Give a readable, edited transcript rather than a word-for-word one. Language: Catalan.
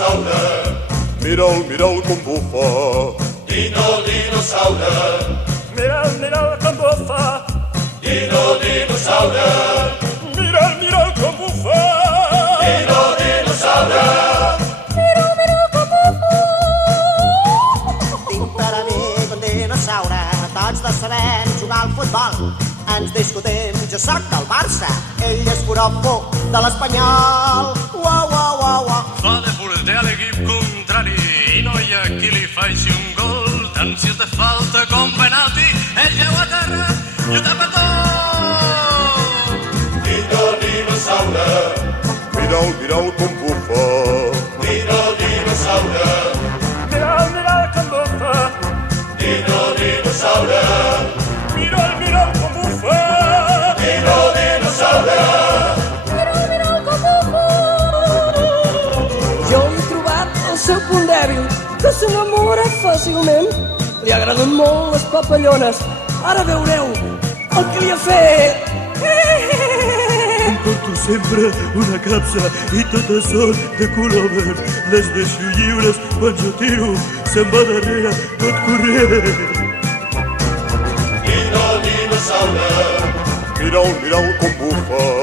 dinosaure. Mira'l com bufa. Dinosaure. Mira'l com bufa. Dinosaure. Mira'l com bufa. Dinosaure. Mira'l com bufa. Tinc per amic un dinosaure, tots dos sabem jugar al futbol. Ens discutim, jo sóc del Barça, ell és forofo de l'Espanyol. Uau, uau, uau, uau. Fa de porter a l'equip contrari i no hi ha qui li faci un gol. Tant si és de falta com penalti, ell jau a terra i ho tapa tot. Dinosaure. Mira'l com bufa. Dinosaure. Mira'l com bufa. Dinosaure. Mira'l com bufa. Dinosaure. Mira'l com bufa. Jo he trobat el seu punt dèbil, que s'enamora fàcilment. Li agraden molt les papallones. Ara veureu el que li ha fet. Em porto sempre una capsa i totes són de color verd. Les deixo lliures quan jo tiro, se'n va darrere tot corrent. Dinosaure. Mira'l com bufa.